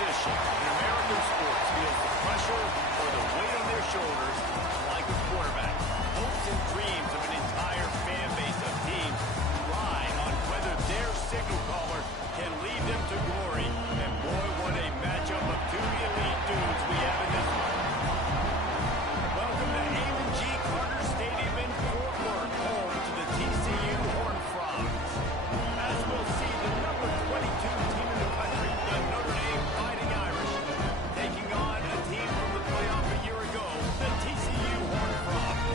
position in American sports feels the pressure or the weight on their shoulders like a quarterback. Hopes and dreams of an entire fan base of teams ride on whether their signal caller can lead them to glory. And boy, what a matchup of two elite dudes we have in this one. Welcome to A&G Carter Stadium in Fort Worth, home to the TCU Horned Frogs. As we'll see, the number 22 team in the country, the Notre Dame Fighting Irish, taking on a team from the playoff a year ago, the TCU Horned Frogs.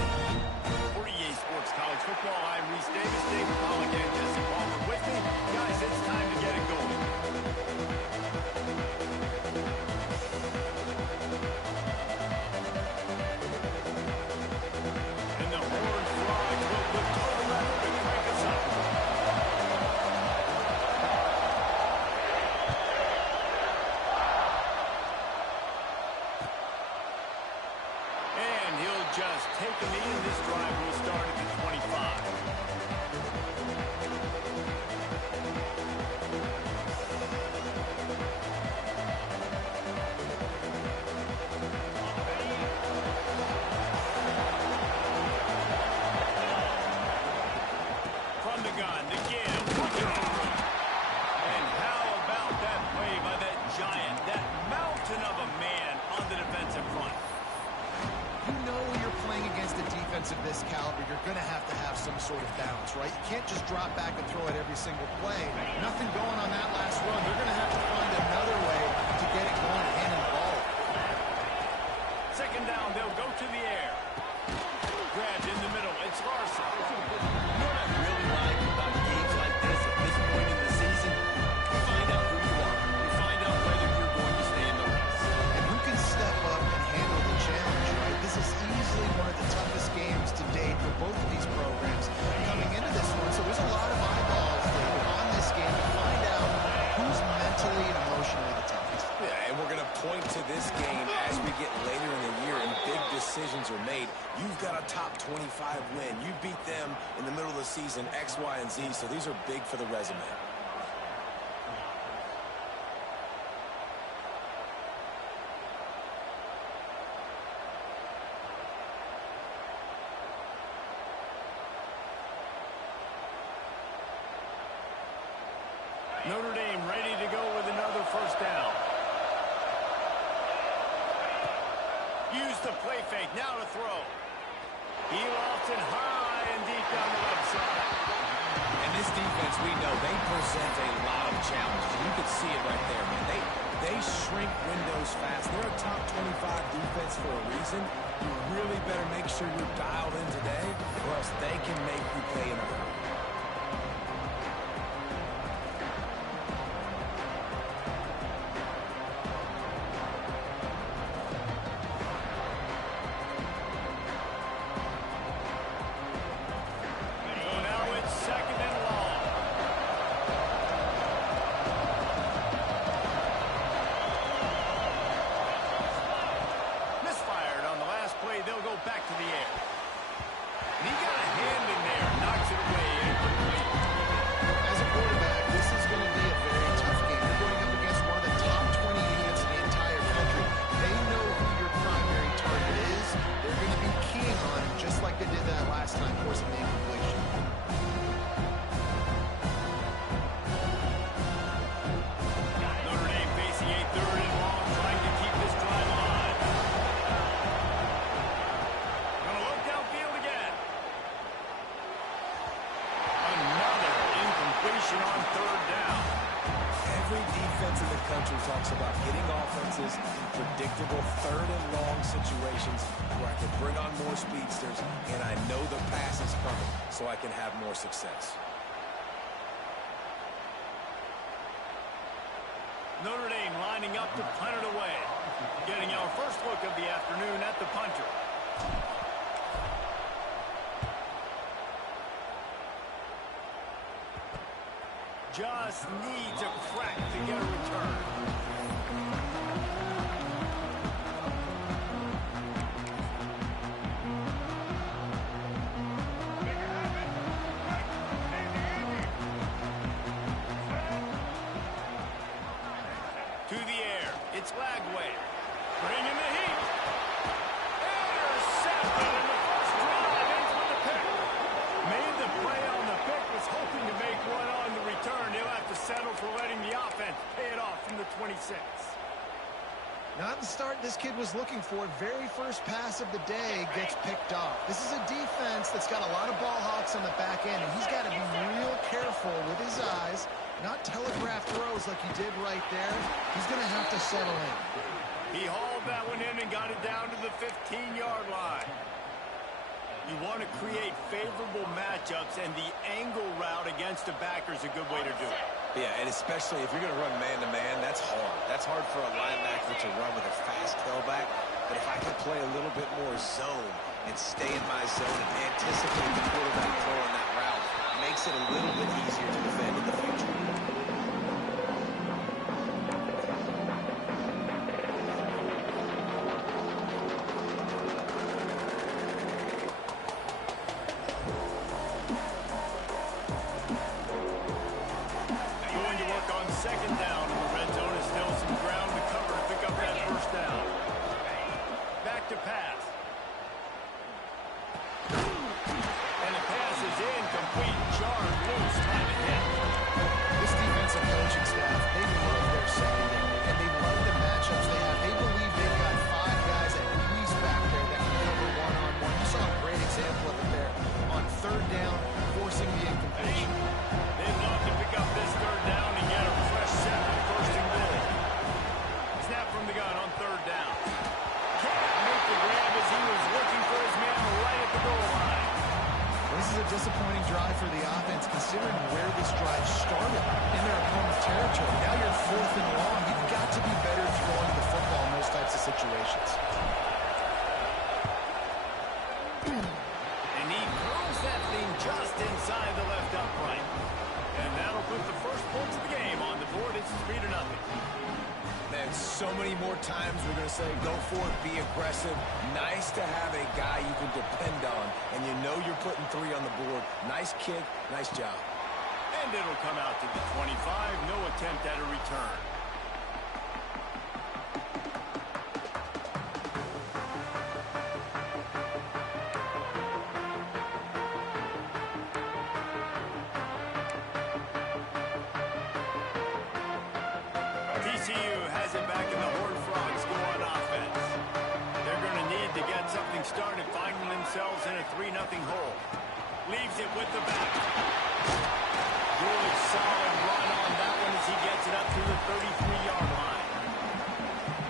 For EA Sports College Football, I'm Reese Davis, David Pollock, and Jesse Palmer with me. Guys, it's time to get it going. And the Horned Frogs will put total effort to crank us up. And he'll just take a knee, and this drive will start at the 25. From the gun, again, looking for room. And how about that play by that giant, that mountain of a man on the defensive front? You know when you're playing against a defense of this caliber, you're going to have some sort of balance, right? You can't just drop back and throw it every single play. Nothing going on that last run. They're going to have to find another way to get it going and handle the ball. Second down, they'll go to the air. Grabbed in the middle, it's Larson. You know what I really like about games like this at this point in the season? You find out who you are. You find out whether you're going to stay in the race. And who can step up and handle the challenge, right? This is easily one of the toughest games to date for both of these programs coming into this one. So there's a lot of eyeballs, David, on this game to find out who's mentally and emotionally the toughest. Yeah, and we're going to point to this game as we get later in the year and big decisions are made. You've got a top 25 win. You beat them in the middle of the season, X, Y, and Z, so these are big for the resume. Notre Dame ready to go with another first down. Use the play fake, now to throw. He lofts it high and deep down the left side. And this defense, we know, they present a lot of challenges. You can see it right there, man. They shrink windows fast. They're a top 25 defense for a reason. You really better make sure you're dialed in today, or else they can make you pay in a hurry. Back to the air. And he got a hand in there, knocks it away, incomplete. As a quarterback, this is going to be a very tough game. You're going up against one of the top 20 units in the entire country. They know who your primary target is. They're going to be keying on him, just like they did that last time, forcing the incompletion. Notre Dame facing a third and long, trying to keep this drive alive. Gonna look downfield again. Another incompletion on third down. Every defense in the country talks about getting offenses in predictable third and long situations where I can bring on more speedsters and I know the pass is coming so I can have more success. Notre Dame lining up to punt it away. Getting our first look of the afternoon at the punter. Just needs a crack to get a return. To the air. Bringing the heat. Intercepted, and the first drive ends with the pick. Made the play on the pick, was hoping to make one on the return. He'll have to settle for letting the offense pay it off from the 26. Not the start this kid was looking for. Very first pass of the day gets picked off. This is a defense that's got a lot of ball hawks on the back end, and he's got to be real careful with his eyes, not telegraph throws like he did right there. He's going to have to settle in. He hauled that one in and got it down to the 15-yard line. You want to create favorable matchups, and the angle route against a backer is a good way to do it. Yeah, and especially if you're going to run man-to-man, that's hard. That's hard for a linebacker to run with a fast tailback. But if I can play a little bit more zone and stay in my zone and anticipate the quarterback throwing that route, it makes it a little bit easier to defend in the future. Second down in the red zone is still some ground to cover to pick up that first down. Back to pass. And the pass is incomplete. Jarred loose, trying to hit. This defensive coaching staff, they love their secondary, and they love the matchups they have. They believe they've got 5 guys at least back there that can cover one-on-one. You saw a great example of it there on third down, forcing the incompletion. They'd love to pick up this third down and get a fresh set on first and goal. Snap from the gun on third down. Can't make the grab as he was looking for his man right at the goal line. This is a disappointing drive for the offense, considering where this drive started in their opponent's territory. Now you're 4th and long. You've got to be better throwing the football in those types of situations. And he throws that thing just inside the left upright. And that'll put the first points of the game on the board. It's 3-0. Man, so many more times we're going to say, go for it, be aggressive. Nice to have a guy you can depend on, and you know you're putting 3 on the board. Nice kick, nice job. And it'll come out to the 25. No attempt at a return. TCU has it back in the Horned Frogs go on offense. They're going to need to get something started, finding themselves in a 3-0 hole. Leaves it with the back. Really solid run on that one as he gets it up to the 33-yard line.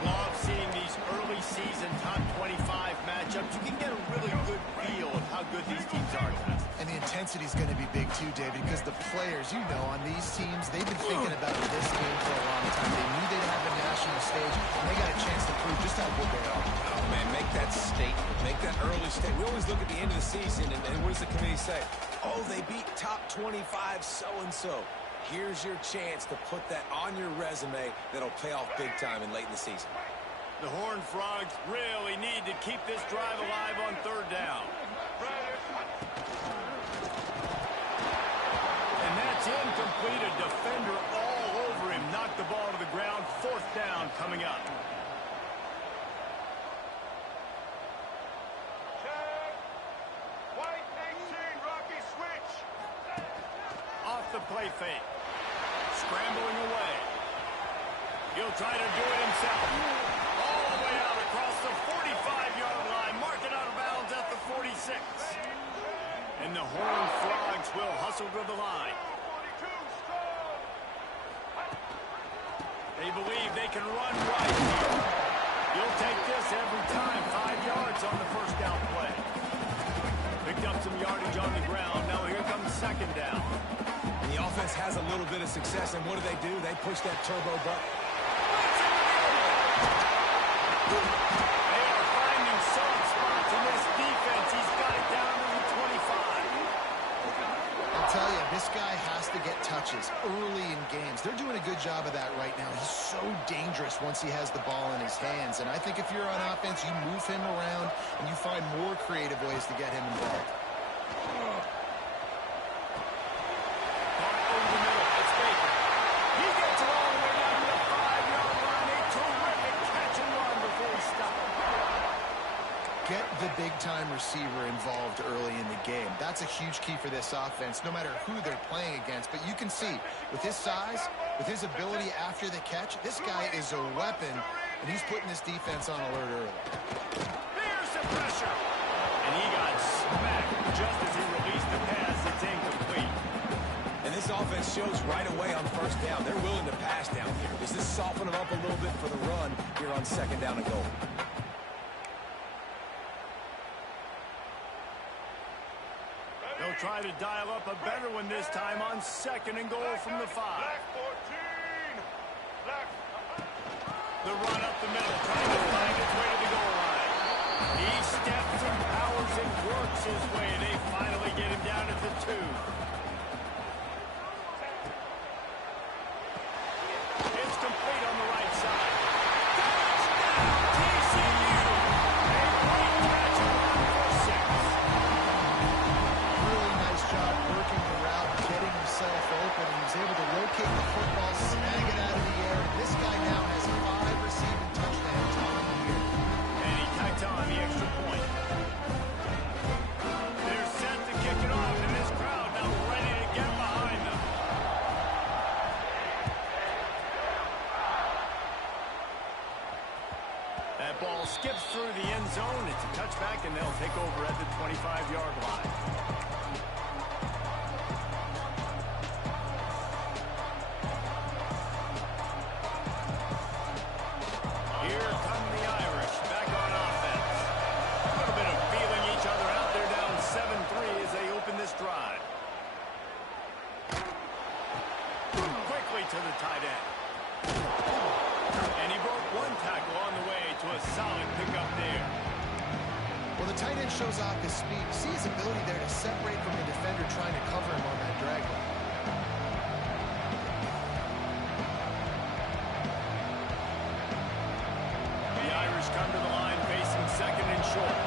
Love seeing these early season top 25 matchups. You can get a really good feel of how good these teams are, guys. And the intensity is going to be big too, David, because the players, you know, on these teams, they've been thinking about this game for a long time. They knew they'd have a national stage, and they got a chance to prove just how good they are. Oh, man, make that statement. Make that early statement. We always look at the end of the season, and what does the committee say? Oh, they beat top 25 so-and-so. Here's your chance to put that on your resume that'll pay off big time and late in the season. The Horned Frogs really need to keep this drive alive on third down. And that's incomplete. A defender all over him. Knocked the ball to the ground. 4th down coming up. White 18, Rocky switch. Off the play fake. Scrambling away. He'll try to do it himself. All the way out across the 45-yard line. Marking out of bounds at the 46. And the Horned Frogs will hustle to the line. They believe they can run right here. You'll take this every time. 5 yards on the first down play. Picked up some yardage on the ground. Now here comes second down. And the offense has a little bit of success, and what do? They push that turbo button. They are finding soft spots in this defense. He's got it down to the 25. I'll tell you, this guy has to get touches early in games. They're doing a good job of that right now. He's so dangerous once he has the ball in his hands. And I think if you're on offense, you move him around and you find more creative ways to get him involved. Caught over the middle. It's Baker. He gets it all the way down to the 5-yard line. A terrific catch and run before he the big-time receiver involved early in the game. That's a huge key for this offense, no matter who they're playing against. But you can see, with his size, with his ability after the catch, this guy is a weapon, and he's putting this defense on alert early. There's the pressure. And he got smacked just as he released the pass. It's incomplete. And this offense shows right away on first down. They're willing to pass down here. Does this soften them up a little bit for the run here on second down and goal? They'll try to dial up a better one this time on second and goal from the 5. Black 14. Black. The run up the middle, trying to find its way to the goal line. He steps and powers and works his way. They finally get him down at the 2. It's complete on the right side. Touchdown, TCU! A great catch and run for 6. Really nice job working the route, getting himself open, and he's able to locate the football, snag it out of the air. This guy now has 5 receiving touchdowns on the year. And he tacked on the extra point. They're set to kick it off, and this crowd now ready to get behind them. That ball skips through the end zone. It's a touchback, and they'll take over at the 25-yard line. Here come the Irish back on offense. A little bit of feeling each other out there, down 7-3 as they open this drive. Quickly to the tight end. And he broke one tackle on the way to a solid pickup there. Well, the tight end shows off his speed. See his ability there to separate from the defender trying to cover him on that drag route. The Irish come to the line facing second and short.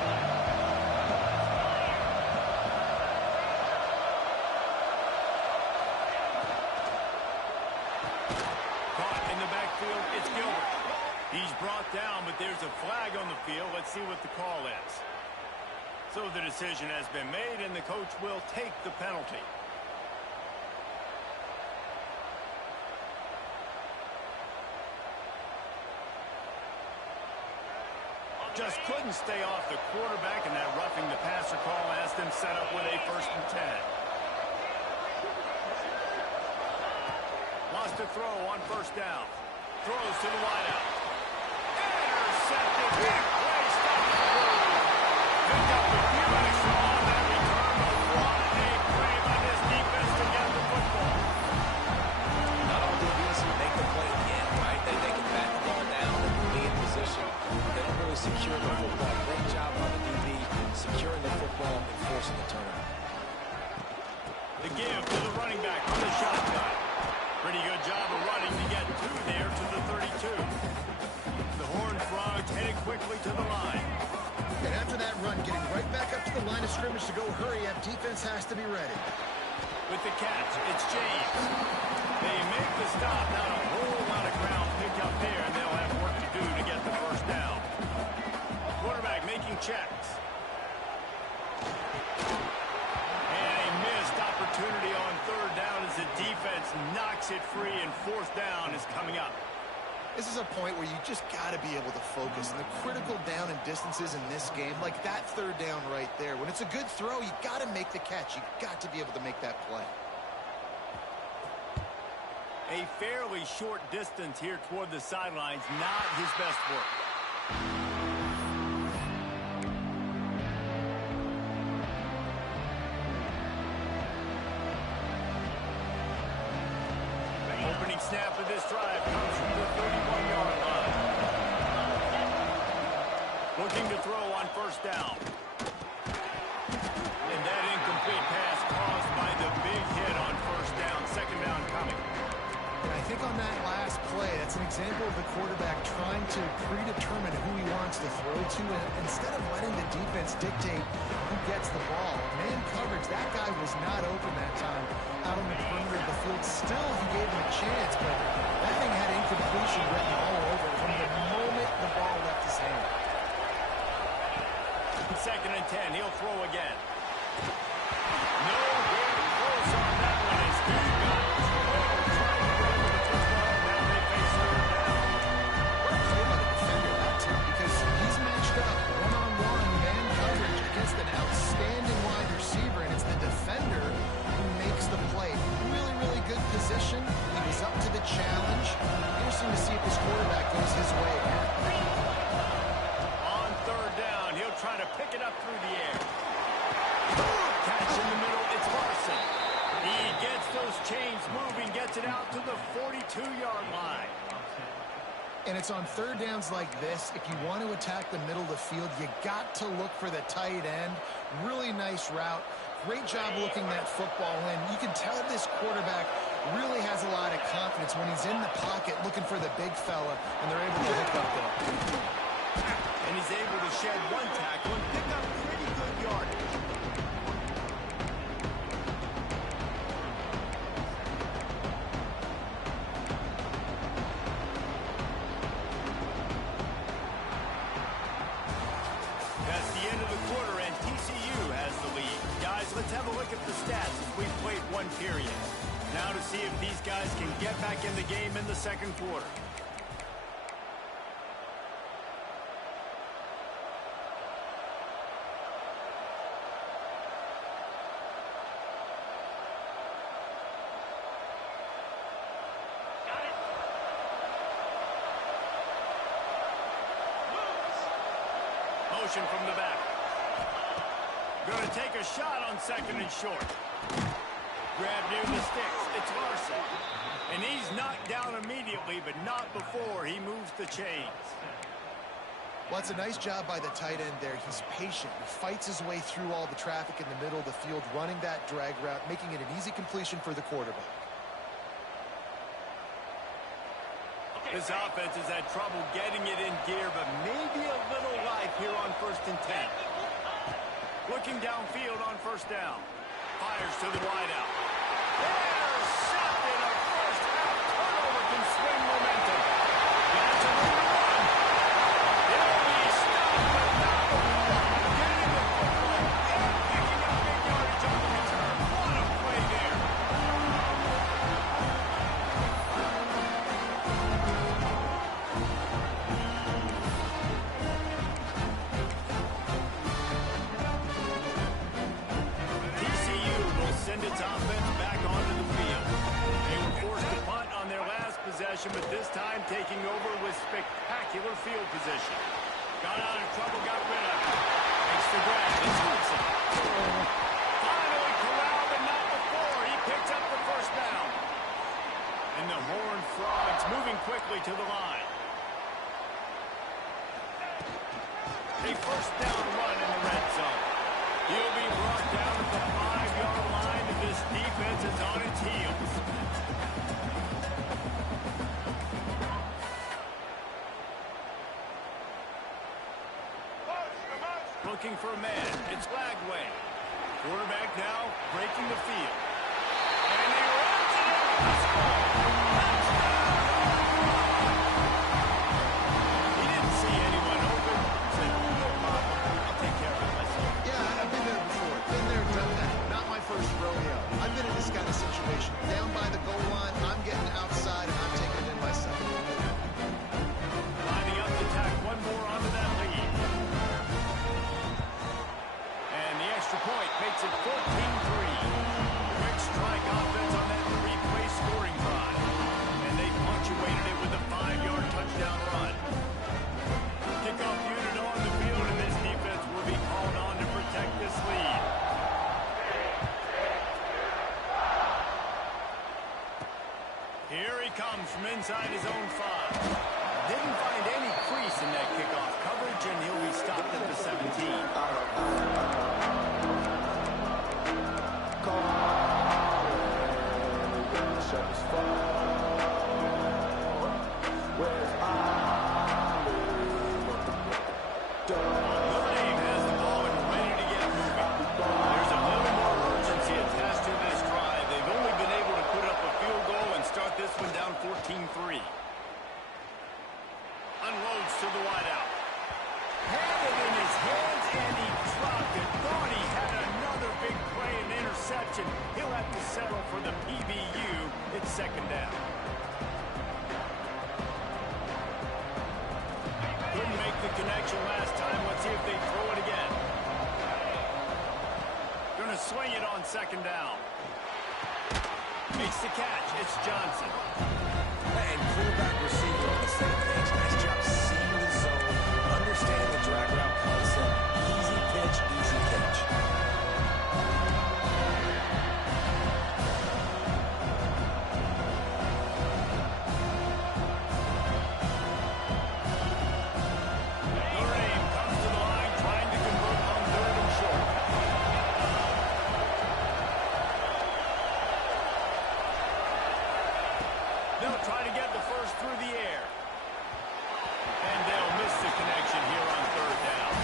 Caught in the backfield, it's Gilbert. He's brought down, but there's a flag on the field. Let's see what the call is. So the decision has been made, and the coach will take the penalty. Just couldn't stay off the quarterback, and that roughing the passer call has them set up with a 1st and 10. Lost a throw on 1st down. Throws to the wideout. Intercepted. Big play. Stop the move. Picked up a few extra on that return, but what a play by this defense to get the football. Not all DBs make the play at the end, right? They can back the ball down and be in position. They don't really secure the football. Great job on the DB, securing the football and forcing the turnover. The give to the running back on the shotgun. Pretty good job of running to get 2 there to the 32. The Horned Frogs headed quickly to the line. And after that run, getting right back up to the line of scrimmage to go hurry up, defense has to be ready. With the catch, it's James. They make the stop. Not a whole lot of ground picked up there, and they'll have work to do to get the 1st down. Quarterback making checks. And a missed opportunity on 3rd down as the defense knocks it free, and 4th down is coming up. This is a point where you just got to be able to focus. And the critical down and distances in this game, like that 3rd down right there, when it's a good throw, you got to make the catch. You got to be able to make that play. A fairly short distance here toward the sidelines, not his best work. Opening snap of this drive comes from the 31-yard line. Looking to throw on 1st down. And that incomplete pass caused by the big hit on 1st down. 2nd down coming. And I think on that last play, that's an example of the quarterback trying to predetermine who he wants to throw to, and instead of letting the defense dictate who gets the ball. Man coverage, that guy was not open that time out on the perimeter of the field. Still, he gave him a chance, but that thing had incompletion written all over it from the moment the ball left his hand. second and 10. He'll throw again. Nowhere close on that one as he got 12 trying to deliver the football. Now they face third down. What a play by the defender, that too, because he's matched up one-on-one man coverage against an outstanding wide receiver, and it's the defender who makes the play. Really, really good position. He was up to the challenge. Interesting to see if his quarterback goes his way again. On third down, he'll try to pick it up through the air. Catch in the middle, it's Larson. He gets those chains moving, gets it out to the 42-yard line. And it's on third downs like this. If you want to attack the middle of the field, you got to look for the tight end. Really nice route. Great job looking that football in. You can tell this quarterback really has a lot of confidence when he's in the pocket looking for the big fella, and they're able to hook up there. And he's able to shed one tackle and pick up pretty good yardage. That's the end of the quarter, and TCU has the lead. Guys, let's have a look at the stats as we've played one period. Now to see if these guys can get back in the game in the second quarter. Motion from the back. Going to take a shot on second and short. Grab near the sticks. It's Larson. And he's knocked down immediately, but not before he moves the chains. Well, it's a nice job by the tight end there. He's patient. He fights his way through all the traffic in the middle of the field, running that drag route, making it an easy completion for the quarterback. This offense has had trouble getting it in gear, but maybe a little life here on 1st and 10. Looking downfield on first down. Fires to the wideout. Intercepted. A first half turnover can swing momentum. That's a good run. He'll be stopped, but not getting the football and picking up big yardage on the return. What a play there. Send its offense back onto the field. They were forced to punt on their last possession, but this time taking over with spectacular field position. Got out of trouble, got rid of it. Makes the grab. It's Hudson. Finally corralled, but not before. He picks up the first down. And the Horned Frogs moving quickly to the line. A first down run in the red zone. He'll be brought down at the 5-yard line, and this defense is on its heels. Looking for a man. It's Lagway. Quarterback now breaking the field. And he runs it in. Touchdown! He didn't see anyone open. Said, no problem. I'll take care of it myself. Yeah, I've been there before. Been there, done that. Not my first rodeo. I've been in this kind of situation. Down by the goal line, I'm getting outside, and I'm taking it in myself. Lining up to tack one more onto that lead. And the extra point makes it 14-3. Quick strike offense on that three-play scoring drive. And they punctuated it with a 5-yard touchdown run. Kickoff unit on the field, and this defense will be called on to protect this lead. Here he comes from inside his own 5. Didn't find any crease in that kickoff coverage, and he'll be stopped at the 17. Notre Dame has the ball and ready to get moving. There's a little more urgency attached to this drive. They've only been able to put up a field goal and start this one down 14-3. Unloads to the wideout. Had it in his hands, and he second down. Couldn't make the connection last time. Let's see if they throw it again. Going to swing it on second down. Makes the catch. It's Johnson. And fullback receiver on the same page. Nice job seeing the zone, understand the drag route concept. Easy pitch, easy catch. Notre Dame comes to the line, trying to convert on 3rd and short. They'll try to get the first through the air. And they'll miss the connection here on 3rd down.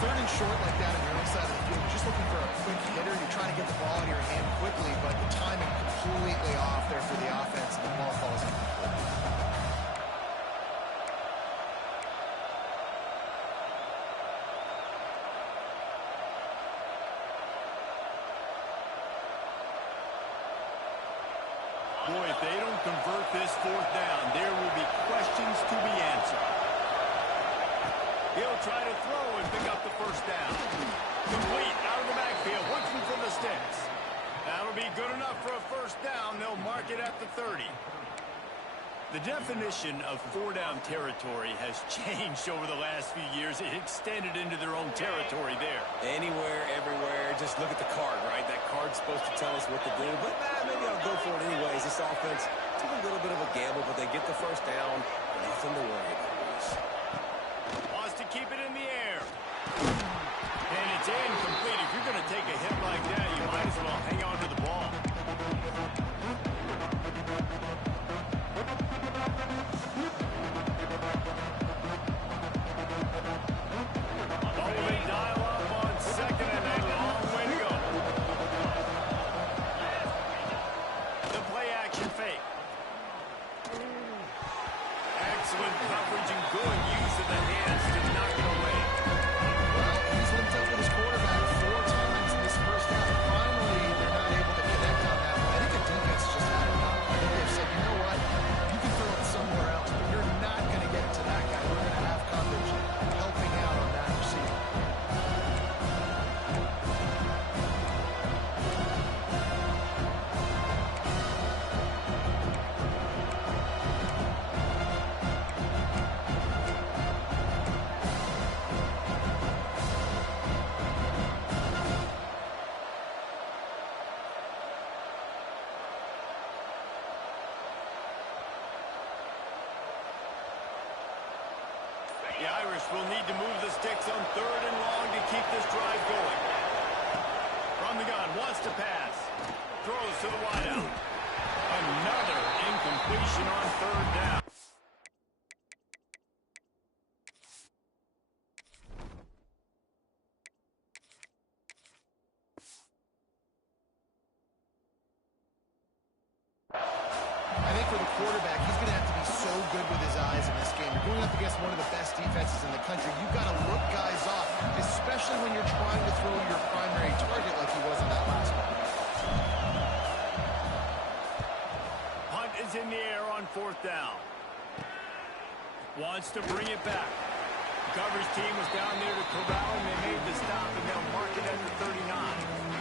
3rd and short like that on your own side of the field, you're just looking for a quick hitter. You're trying to get the ball in your hand quickly, but the timing completely off there for the offense, and the ball falls incomplete. Boy, if they don't convert this 4th down, there will be questions to be answered. He'll try to throw and pick up the 1st down. Complete out of the backfield, looking for the sticks. That'll be good enough for a 1st down. They'll mark it at the 30. The definition of 4-down territory has changed over the last few years. It extended into their own territory there. Anywhere, everywhere. Just look at the card, right? That card's supposed to tell us what to do. But maybe I'll go for it anyways. This offense took a little bit of a gamble, but they get the 1st down. Nothing to worry about. Wants to keep it in the air. And it's incomplete. If you're going to take a hit like that, you might as well hang on to the ball. What will they dial up on 2nd and a long way to go? The play action fake. Excellent coverage and good use of the hands to knock it away. Well, he's linked up with his quarterback 4 times in this 1st half. Finally, they're not able to connect on that one. I think the defense just had enough. I think they've said, you know what, you can throw it somewhere else, but you're not going to get it to that guy. We're going to have coverage helping out on that receiver. The Irish will need to move the sticks on 3rd and long to keep this drive going. From the gun, wants to pass. Throws to the wideout. Another incompletion on 3rd down. I think for the quarterback, he's going to have to be so good with his eyes in this game. You're going up against one of the best defenses in the country. You've got to look guys off, especially when you're trying to throw your primary target like he was on that last one. Hunt is in the air on 4th down. Wants to bring it back. The coverage team was down there to corral, and they made the stop, and they'll mark it at the 39.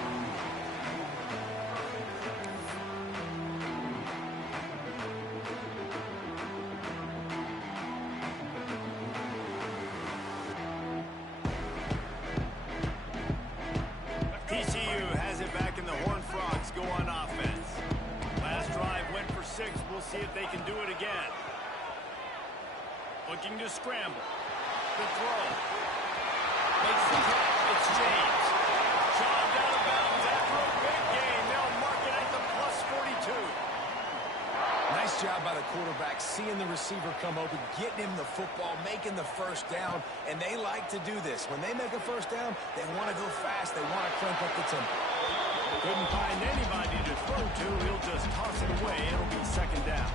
We'll see if they can do it again. Looking to scramble. The throw. Makes the catch. It's James. Shoved out of bounds after a big game. They'll mark it at the +42. Nice job by the quarterback, seeing the receiver come open, getting him the football, making the 1st down, and they like to do this. When they make a 1st down, they want to go fast. They want to crank up the tempo. Couldn't find anybody to throw to. He'll just toss it away. It'll be 2nd down.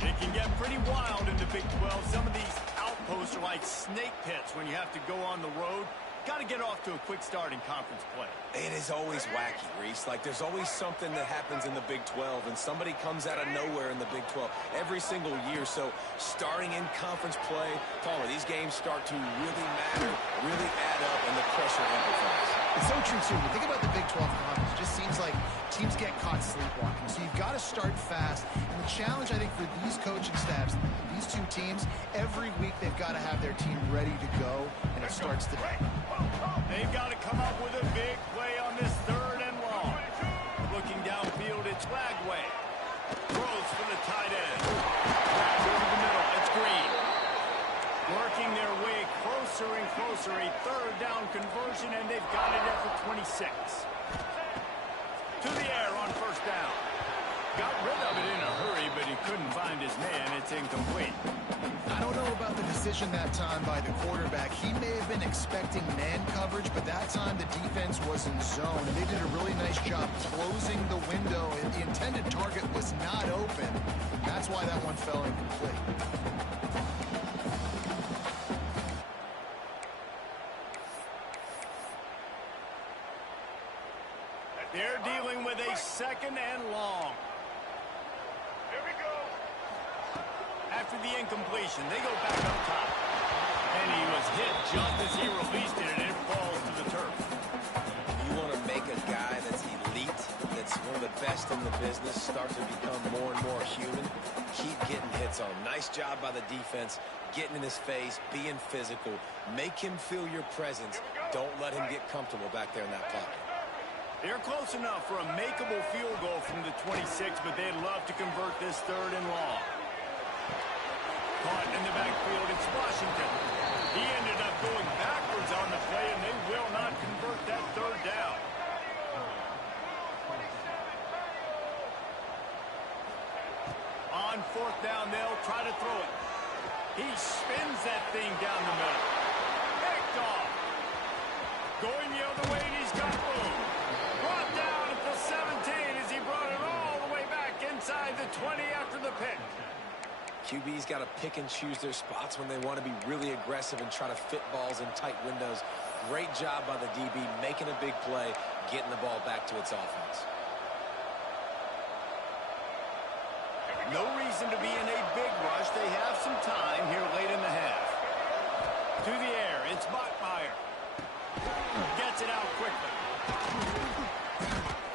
It can get pretty wild in the Big 12. Some of these outposts are like snake pits when you have to go on the road. got to get off to a quick start in conference play. It is always wacky, Reese. Like, there's always something that happens in the Big 12, and somebody comes out of nowhere in the Big 12 every single year. So starting in conference play, Palmer, these games start to really matter, really add up, and the pressure amplifies. It's so true, too. When you think about the Big 12 conference, it just seems like teams get caught sleepwalking. So you've got to start fast. And the challenge, I think, for these coaching staffs, these two teams, every week they've got to have their team ready to go, and it starts today. They've got to come up with a big play on this 3rd and long. Looking downfield, it's Lagway. Throws for the tight end. Back over the middle, it's Green. Working their way closer and closer. A 3rd down conversion, and they've got it at the 26. To the air on 1st down. Got rid of it in a hurry, but he couldn't find his man. It's incomplete. I don't know about the decision that time by the quarterback. He may have been expecting man coverage, but that time the defense was in zone, and they did a really nice job closing the window, and the intended target was not open. That's why that one fell incomplete. They're dealing with a 2nd and long. Here we go. After the incompletion, they go back up top. And he was hit just as he released it, and it falls to the turf. You want to make a guy that's elite, that's one of the best in the business, start to become more and more human, keep getting hits on him. Nice job by the defense, getting in his face, being physical. Make him feel your presence. Don't let him get comfortable back there in that pocket. They're close enough for a makeable field goal from the 26, but they'd love to convert this 3rd and long. Caught in the backfield, it's Washington. He ended up going backwards on the play, and they will not convert that 3rd down. On 4th down, they'll try to throw it. He spins that thing down the middle. Picked off. Going the other way, and he's got room. Brought down at the 17 as he brought it all the way back inside the 20 after the pick. QB's got to pick and choose their spots when they want to be really aggressive and try to fit balls in tight windows. Great job by the DB, making a big play, getting the ball back to its offense. No reason to be in a big rush. They have some time here late in the half. To the air, it's Bachmeier. Gets it out quickly.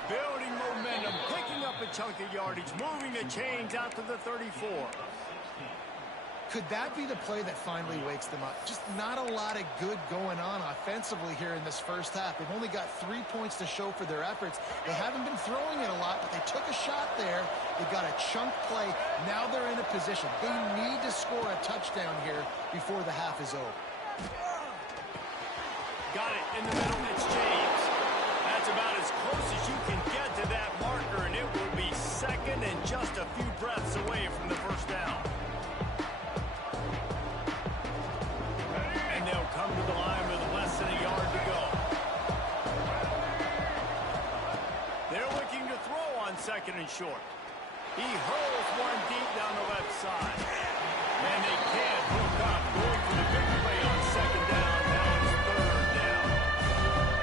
Building momentum, picking up a chunk of yardage, moving the chains out to the 34. Could that be the play that finally wakes them up? Just not a lot of good going on offensively here in this 1st half. They've only got 3 points to show for their efforts. They haven't been throwing it a lot, but they took a shot there. They've got a chunk play. Now they're in a position. They need to score a touchdown here before the half is over. Got it in the middle. It's James. That's about as close as you can get to that marker, and it will be 2nd and just a few breaths away from the 1st down. And they'll come to the line with less than a yard to go. They're looking to throw on 2nd and short. He hurls one deep down the left side. And they can't hook up. Going for the big play on 2nd down. Now it's 3rd down.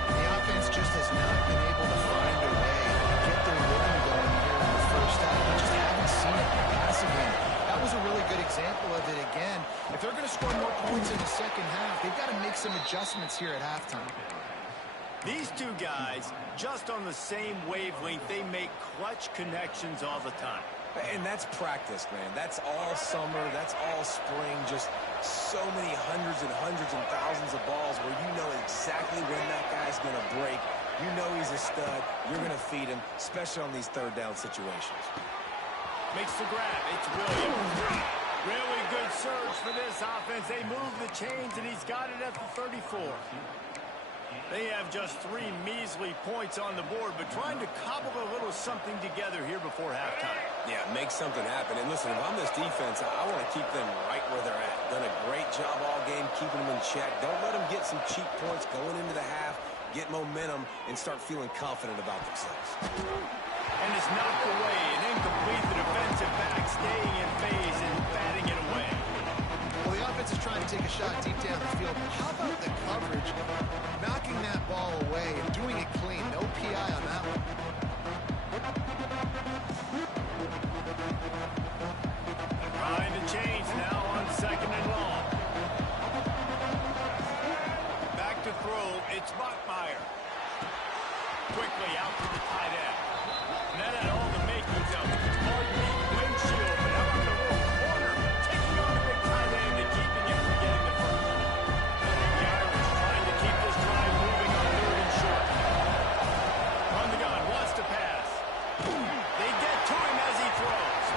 The offense just has not been able to find a way to get their rhythm going here in the 1st half. We just haven't seen it in the passing game. That was a really good example of it again. If they're going to score more points in the 2nd half, they've got to make some adjustments here at halftime. These two guys, just on the same wavelength, they make clutch connections all the time. And that's practice, man. That's all summer. That's all spring. Just so many hundreds and thousands of balls where you know exactly when that guy's going to break. You know he's a stud. You're going to feed him, especially on these 3rd down situations. Makes the grab. It's Williams. Really good surge for this offense. They move the chains, and he's got it at the 34. They have just 3 measly points on the board, but trying to cobble a little something together here before halftime. Yeah, make something happen. And listen, if I'm this defense, I want to keep them right where they're at. Done a great job all game keeping them in check. Don't let them get some cheap points going into the half, get momentum, and start feeling confident about themselves. And it's knocked away and incomplete. The defensive back staying in phase and batting it away. Well, the offense is trying to take a shot deep down the field. How about the coverage? play and doing it clean. No PI on that one. Trying to change now on 2nd and long. Back to throw, it's Bachmeier. Quickly out to the tight end. And that had all the makings of it. All you need, windshield, but how about the little corner? Taking on the big tight end and keeping him from getting the first. The Irish trying to keep this drive moving on 3rd and short. On the gun, wants to pass. They get to him as he throws.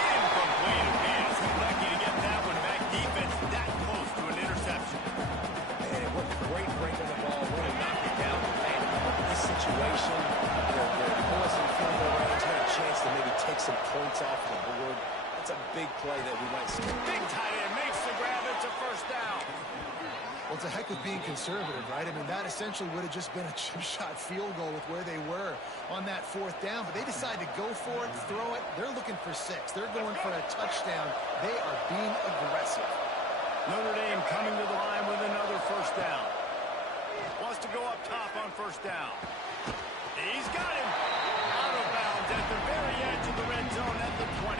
Incomplete pass. Lucky to get that one back. Defense that close to an interception. Man, what great break on the ball. What a knock it down. Man, this situation, they're forcing field goal range, had a chance to maybe take some points off the board. That's a big play that we might see. Big tight end makes the grab. It's a first down. Well, it's a heck of being conservative, right? I mean, that essentially would have just been a chip shot field goal with where they were on that 4th down. But they decide to go for it, throw it. They're looking for 6. They're going for a touchdown. They are being aggressive. Notre Dame coming to the line with another first down. Wants to go up top on first down. He's got him. Out of bounds at the very edge of the red zone at the 20.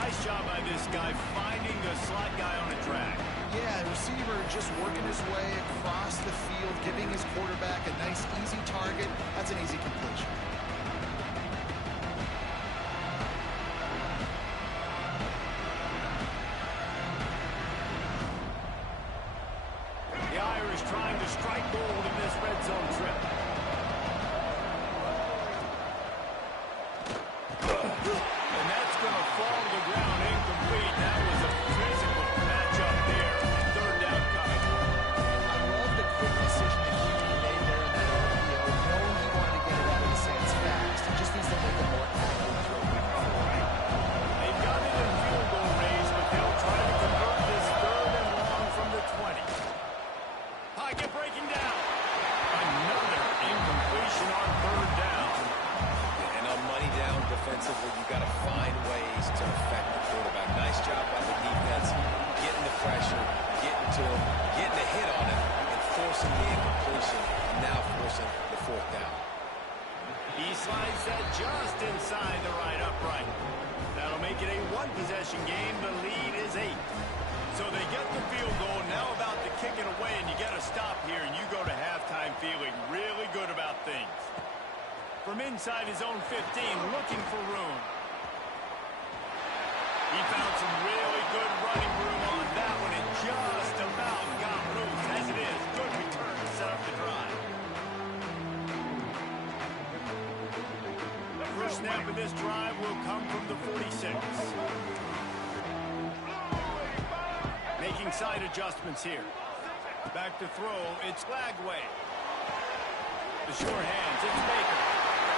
Nice job by this guy finding the slot guy on a drag. Yeah, the receiver just working his way across the field, giving his quarterback a nice, easy target. That's an easy completion. The Irish trying to strike gold in this red zone trip. And that's going to fall to the ground incomplete. That was a physical matchup there. 3rd down coming. I love the quick decision that he made there in that RPO, knowing he wanted to get it out of his hands fast. He just needs to make a more accurate throw moving forward. They've got it in field goal range, but they'll try to convert this 3rd and long from the 20. Pocket breaking down. Another incompletion on 3rd down. And on money down defensively, you got to find ways to affect the quarterback. Nice job by the defense, getting the pressure, getting to him, getting a hit on him, and forcing the incompletion, now forcing the 4th down. He slides that just inside the right upright. That'll make it a 1-possession game. The lead is 8. So they get the field goal, now about to kick it away, and you get a stop here, and you go to halftime feeling really good about things. From inside his own 15, looking for room. He found some really good running room on that one, and just about got loose. As it is, good return to set up the drive. The first snap of this drive will come from the 46. Making side adjustments here. Back to throw, it's Lagway. The sure hands, it's Baker.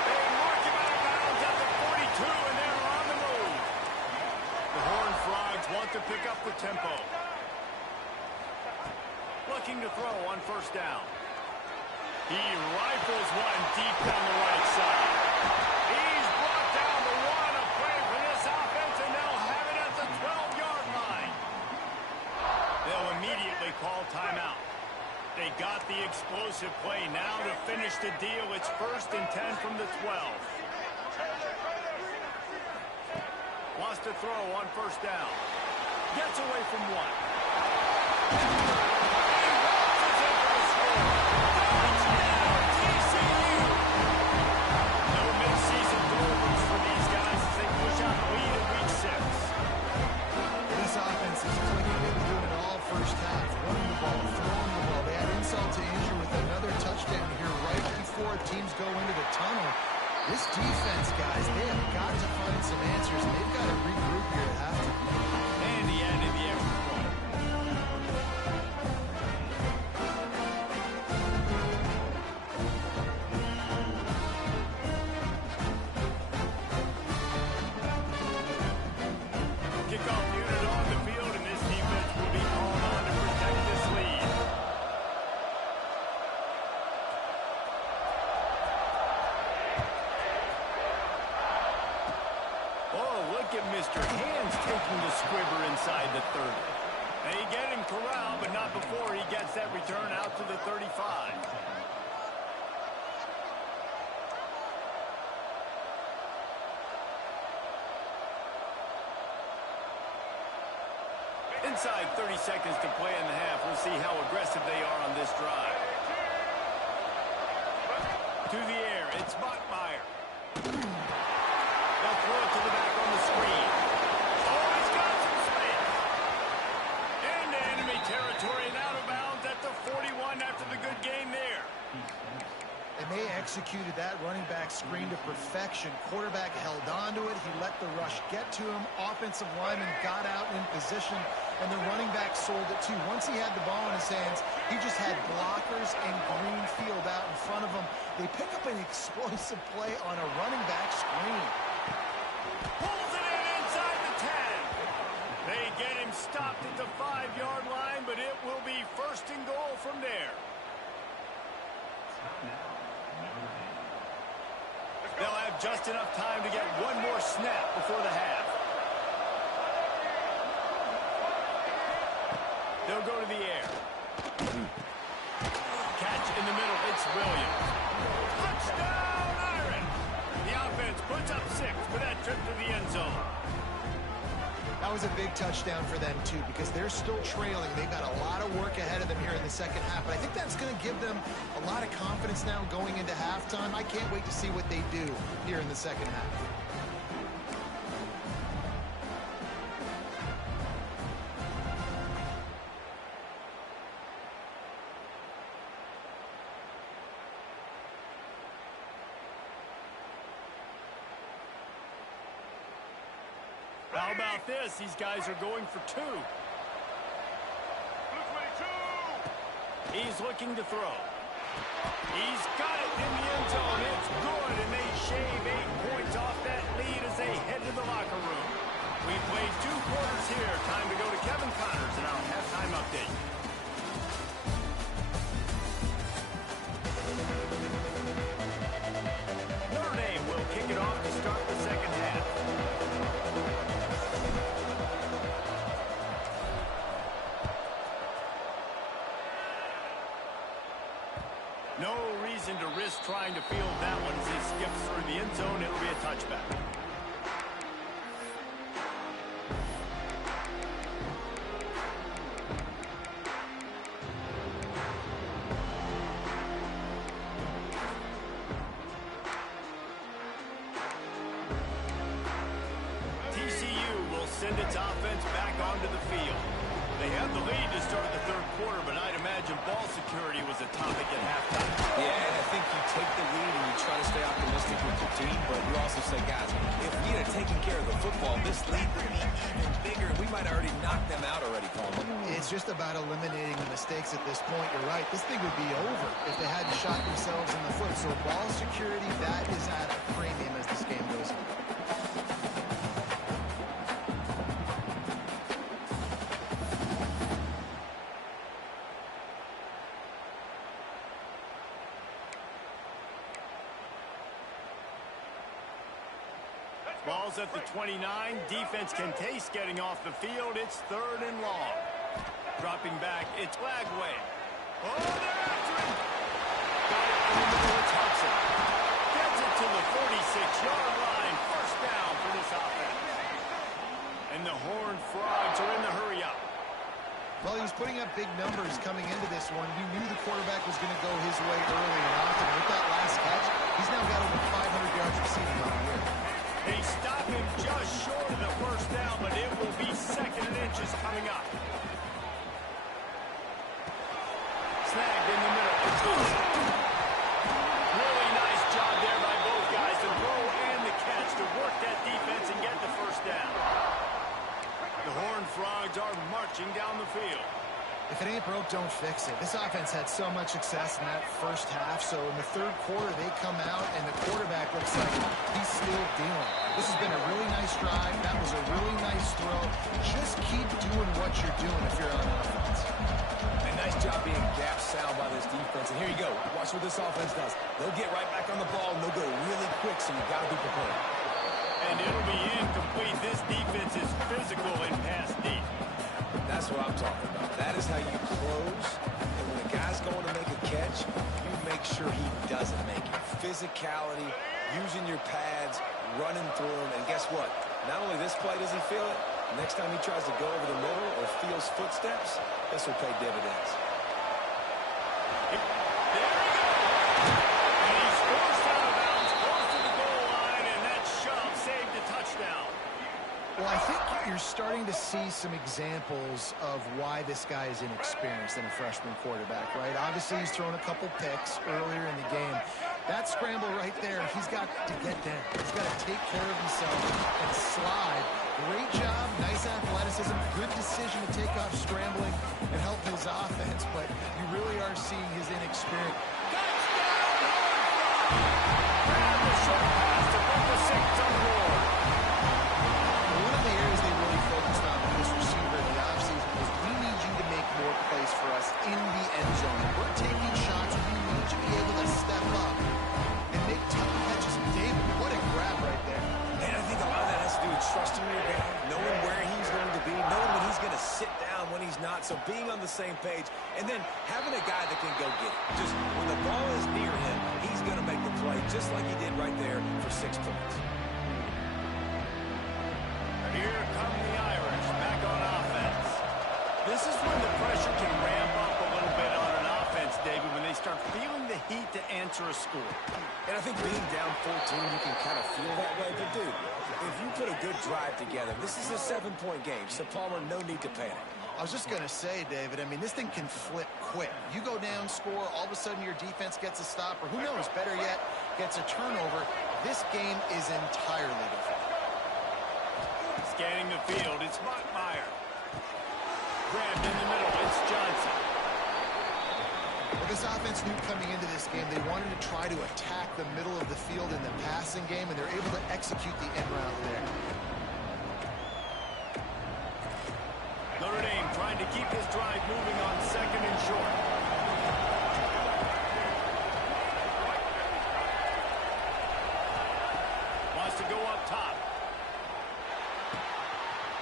They mark him out of bounds at the 42, and they're on the move. The Horned Frogs want to pick up the tempo. Looking to throw on first down. He rifles one deep down the right side. He's brought down the 1, a play for this offense, and they'll have it at the 12-yard line. They'll immediately call timeout. They got the explosive play now to finish the deal. It's 1st and 10 from the 12. Wants to throw on first down. Gets away from 1. He launches it for a score. Touchdown, TCU! No mid-season goals for these guys as they push out the lead in week 6. This offense is clicking. They've been doing it all first half. Running the ball, throwing the ball. They had insult to injury with another touchdown here right before teams go into the tunnel. This defense, guys, they have got to find some answers, and they've got to regroup here at halftime. And he added the extra point. Kickoff unit on the field, and this defense will be called on to protect this lead. Oh, look at Mr. Hands taking the squibber inside the 30. They get him corralled, but not before he gets that return out to the 35. Inside 30 seconds to play in the half. We'll see how aggressive they are on this drive. To the air, it's Bachmeier. They'll throw it to the back on the screen. Oh, he's got some space. Into enemy territory and out of bounds at the 41 after the good game there. And they executed that running back screen to perfection. Quarterback held on to it. He let the rush get to him. Offensive lineman got out in position, and the running back sold it too. Once he had the ball in his hands, he just had blockers and green field out in front of him. They pick up an explosive play on a running back screen. Pulls it in inside the 10. They get him stopped at the 5-yard line, but it will be first and goal from there. They'll have just enough time to get one more snap before the half. They'll go to the air. Catch in the middle. It's Williams. Touchdown, Iron. The offense puts up 6 for that trip to the end zone. That was a big touchdown for them, too, because they're still trailing. They've got a lot of work ahead of them here in the second half, but I think that's going to give them a lot of confidence now going into halftime. I can't wait to see what they do here in the second half. How about this? These guys are going for 2. He's looking to throw. He's got it in the end zone. It's good, and they shave 8 points off that lead as they head to the locker room. We played 2 quarters here. Time to go to Kevin Connors in our halftime update. Notre Dame will kick it off to start the second half. No reason to risk trying to field that one as he skips through the end zone. It'll be a touchback. TCU will send its offense back onto the field. They have the lead to start the third quarter, but I'd imagine ball security was a topic at halftime. Yeah, and I think you take the lead and you try to stay optimistic with your team, but you also say, guys, if we had taken care of the football, this lead would be even bigger, and we might have already knocked them out already, Coleman. It's just about eliminating the mistakes at this point. You're right. This thing would be over if they hadn't shot themselves in the foot. So ball security, that is at a premium as this game goes on. Ball's at the 29. Defense can taste getting off the field. It's 3rd and long. Dropping back, it's Lagway. Oh, they're after him. Got it in the middle. It's Hudson. Gets it to the 46-yard line. First down for this offense. And the Horned Frogs are in the hurry-up. Well, he was putting up big numbers coming into this one. You knew the quarterback was going to go his way early and often. With that last catch, he's now got over 500 yards receiving on the year. They stop him just short of the first down, but it will be 2nd and inches coming up. Snagged in the middle. Really nice job there by both guys, the throw and the catch to work that defense and get the first down. The Horned Frogs are marching down the field. If it ain't broke, don't fix it. This offense had so much success in that first half, so in the third quarter, they come out, and the quarterback looks like he's still dealing. This has been a really nice drive. That was a really nice throw. Just keep doing what you're doing if you're on offense. And nice job being gap sound by this defense. And here you go. Watch what this offense does. They'll get right back on the ball, and they'll go really quick, so you got to be prepared. And it'll be incomplete. This defense is physical and pass deep. That's what I'm talking about. That is how you close. And when a guy's going to make a catch, you make sure he doesn't make it. Physicality, using your pads, running through him. And guess what? Not only this play does he feel it, Next time he tries to go over the middle or feels footsteps, this will pay dividends. There he goes. And he's forced out of bounds, close to the goal line, and that shove saved a touchdown. Well, I think you're starting to see some examples of why this guy is inexperienced in a freshman quarterback, right? Obviously, he's thrown a couple picks earlier in the game. That scramble right there, he's got to get down. He's got to take care of himself and slide. Great job, nice athleticism, good decision to take off scrambling and help his offense, but you really are seeing his inexperience. Grab the short pass to put the 6 on the board. One of the areas they really focused on with this receiver in the offseason was we need you to make more plays for us in the end zone. We're taking shots. We need you to be able to step up and make tough catches. David, what a grab right there. And I think a lot of that has to do with trusting your guy, knowing where he's going to be, knowing when he's going to sit down, when he's not, so being on the same page, and then having a guy that can go get it. Just when the ball is near him, he's going to make the play, just like he did right there for 6 points. Here come the Irish back on offense. This is when the pressure can ramp up a little bit on an offense, David, when they start feeling the heat to answer a score. And I think being down 14, you can kind of feel that way. But, dude, if you put a good drive together, this is a 7-point game. So, Palmer, no need to panic. I was just going to say, David, I mean, this thing can flip quick. You go down, score, all of a sudden your defense gets a stop, or who knows, better yet, gets a turnover. This game is entirely different. Scanning the field, it's Mockmeyer. Grabbed in the middle, it's Johnson. Well, this offense knew coming into this game they wanted to try to attack the middle of the field in the passing game, and they're able to execute the end route there. Notre Dame trying to keep this drive moving on 2nd and short. Wants to go up top.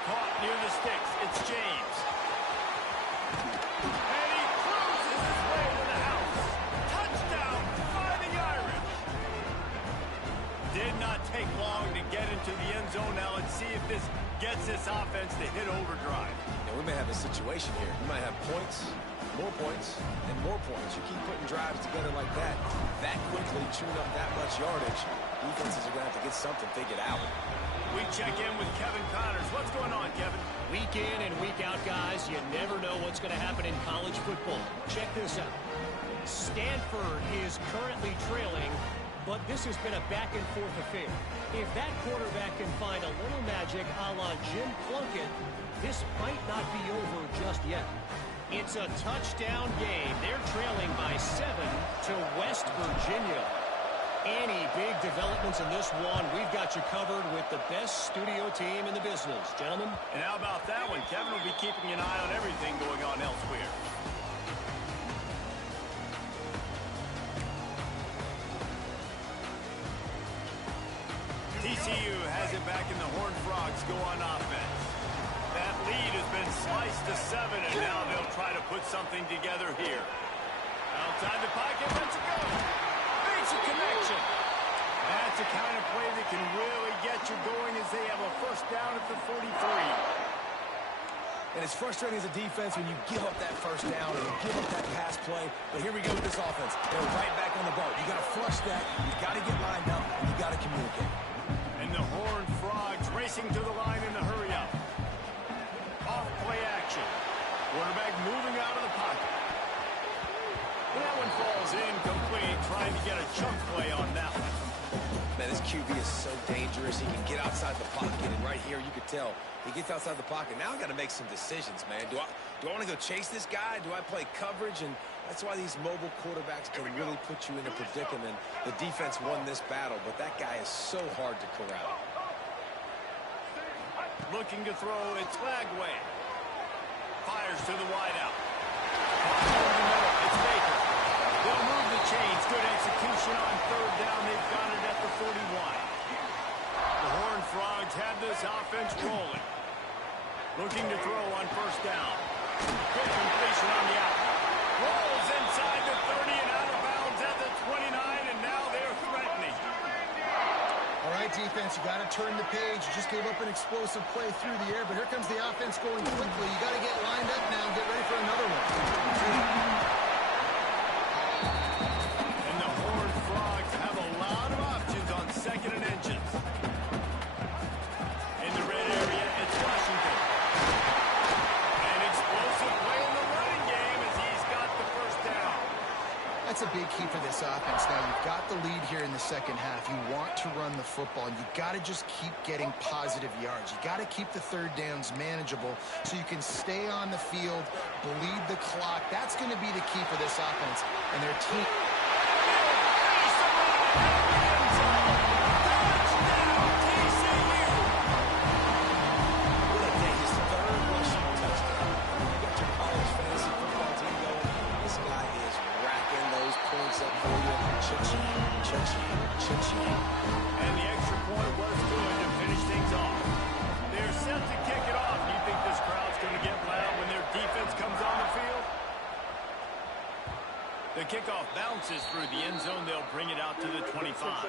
Caught near the sticks. It's James. And he cruises his way to the house. Touchdown, Fighting Irish. Did not take long to get into the end zone. Now let's see if this gets this offense to hit overdrive. And we may have a situation here. We might have points, and more points. You keep putting drives together like that quickly, chewing up that much yardage, defenses are going to have to get something figured out. We check in with Kevin Connors. What's going on, Kevin? Week in and week out, guys, you never know what's going to happen in college football. Check this out. Stanford is currently trailing, but this has been a back-and-forth affair. If that quarterback can find a little magic a la Jim Plunkett, this might not be over just yet. It's a touchdown game. They're trailing by 7 to West Virginia. Any big developments in this one, we've got you covered with the best studio team in the business. Gentlemen? And how about that one? Kevin will be keeping an eye on everything going on elsewhere. TCU has it back in the Horned Frogs go on offense. That lead has been sliced to 7, and now they'll try to put something together here. Outside the pocket, let's go. Makes a connection. That's the kind of play that can really get you going as they have a first down at the 43. And it's frustrating as a defense when you give up that first down and you give up that pass play. But here we go with this offense. They're right back on the ball. You got to flush that. You got to get lined up, and you got to communicate. And the Horned Frogs racing to the line in the hurry-up. Off play action. Quarterback moving out of the pocket. And that one falls incomplete, trying to get a chunk play on that one. Man, this QB is so dangerous. He can get outside the pocket, and right here you could tell he gets outside the pocket. Now I got to make some decisions, man. Do I want to go chase this guy? Do I play coverage? And that's why these mobile quarterbacks can really put you in a predicament. The defense won this battle, but that guy is so hard to corral. Looking to throw, it's Lagway. Fires to the wideout. It's Baker. They'll move the chains. Good execution on 3rd down. They've got it at the 41. The Horned Frogs have this offense rolling. Looking to throw on 1st down. Good completion on the out. Rolls inside the 30 and out of bounds at the 29, and now they're threatening. All right, defense. You got to turn the page. You just gave up an explosive play through the air, but here comes the offense going quickly. You got to get lined up now and get ready for another one. And the Horned Frogs have a lot of options on second and inches. In the red area, it's Washington. An explosive play in the running game as he's got the first down. That's a big key for this offense. Now, you've got the lead here in the second half. You want to run the football, and you got to just keep getting positive yards. You got to keep the third downs manageable so you can stay on the field, bleed the clock. That's going to be the key for this offense and their team. And the extra point was good to finish things off. They're set to kick it off. Do you think this crowd's going to get loud when their defense comes on the field? The kickoff bounces through the end zone. They'll bring it out to the 25.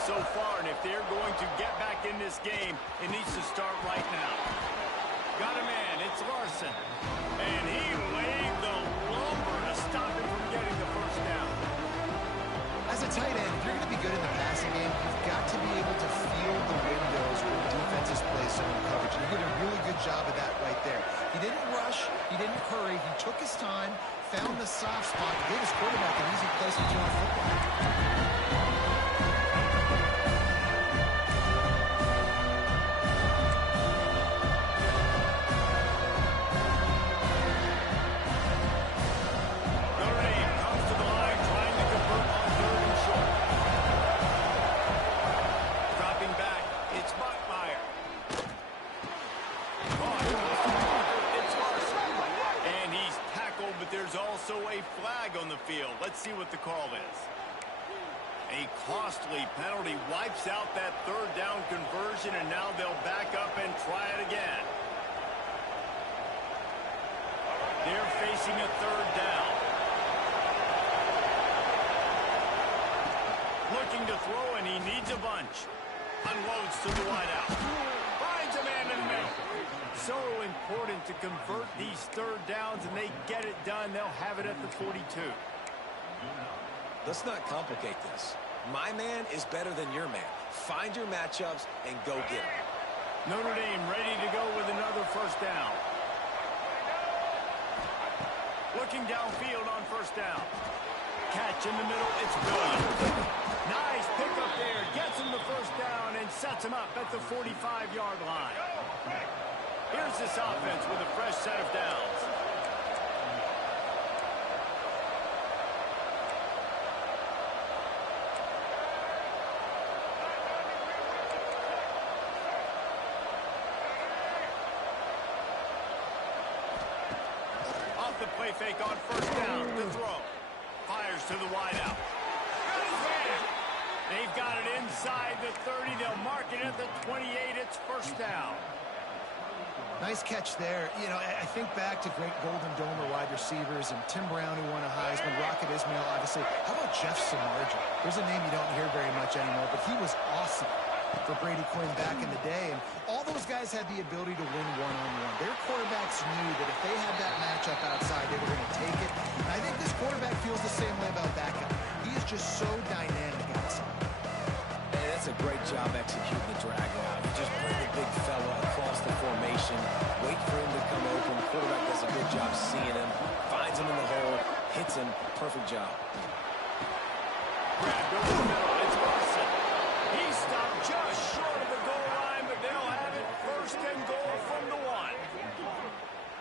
So far, and if they're going to get back in this game, it needs to start right now. Got a man, it's Larson. And he laid the lumber to stop him from getting the first down. As a tight end, if you're going to be good in the passing game, you've got to be able to feel the windows where defenses play zone coverage. And he did a really good job of that right there. He didn't rush, he didn't hurry, he took his time, found the soft spot, gave his quarterback an easy place to throw a football. Let's see what the call is. A costly penalty wipes out that third down conversion, and now they'll back up and try it again. They're facing a third down. Looking to throw, and he needs a bunch. Unloads to the wideout. Finds a man in the middle. So important to convert these third downs, and they get it done. They'll have it at the 42. Let's not complicate this. My man is better than your man. Find your matchups and go get them. Notre Dame ready to go with another first down. Looking downfield on first down. Catch in the middle, it's brilliant. Nice pickup there, gets him the first down and sets him up at the 45-yard line. Here's this offense with a fresh set of downs. The play fake on first down. The throw. Fires to the wideout. They've got it inside the 30. They'll mark it at the 28. It's first down. Nice catch there. You know, I think back to great Golden Domer wide receivers and Tim Brown, who won a Heisman, Rocket Ismail, obviously. How about Jeff Samardzija? There's a name you don't hear very much anymore, but he was awesome for Brady Quinn back in the day, and all those guys had the ability to win one-on-one. Their quarterbacks knew that if they had that matchup outside, they were going to take it. And I think this quarterback feels the same way about that guy. He is just so dynamic outside. Hey, that's a great job executing the drag route. You just bring the big fella across the formation, wait for him to come open. The quarterback does a good job seeing him, finds him in the hole, hits him. Perfect job. Grab over the middle. It's Larson. He stopped just short of the goal line, but they'll have it first and goal from the 1.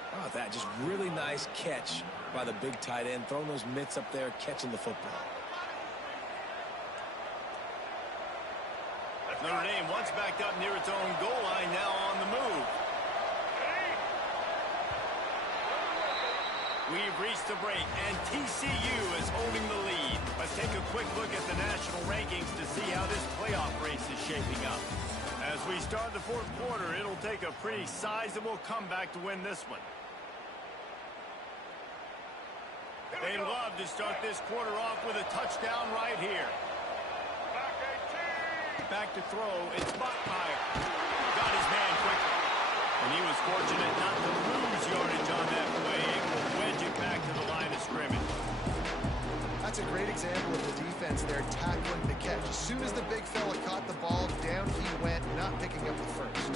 How about that? Just really nice catch by the big tight end, throwing those mitts up there, catching the football. Notre Dame once backed up near its own goal line, now on the move. We've reached the break, and TCU is holding the lead. Let's take a quick look at the national rankings to see how this playoff race is shaping up. As we start the fourth quarter, it'll take a pretty sizable comeback to win this one. They'd love to start this quarter off with a touchdown right here. Back to throw, it's Bachmeier. Got his man quickly. And he was fortunate not to lose yardage on that play, able to wedge it back to the line of scrimmage. That's a great example of the defense there tackling the catch. As soon as the big fella caught the ball, down he went, not picking up the first.